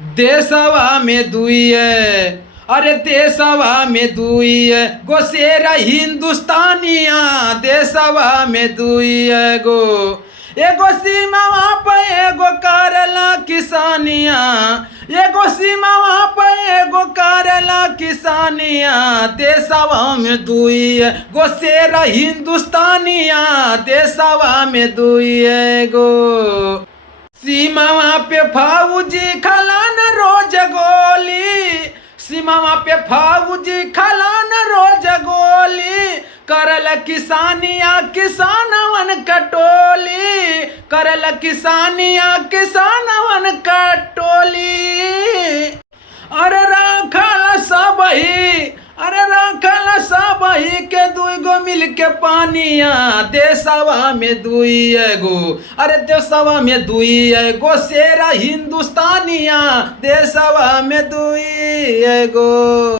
देशवा में दुई है, अरे देशवा में दुई है गो शेर हिंदुस्तानिया, देशवा में दुई है गो। एगो सीमावा पे एगो करेला किसानिया, एगो सीमावा पे एगो करेला किसानिया, देशवा में दुई है गो शेर हिंदुस्तानिया, देशवा में दुई है गो। सीमावा पे फौजी खलान रोज गोली, सीमावा पे फौजी खलान रोज गोली, करल किसानिया किसानवन कटोली, करल किसानिया किसानवन कटोली। अरे राखल सबही, अरे राखल सबही के दुई गो मिल के पानिया, देशवा में दुई है गो, अरे देशवा में दुई है गो शेर हिंदुस्तानिया, देशवा में दुई है गो।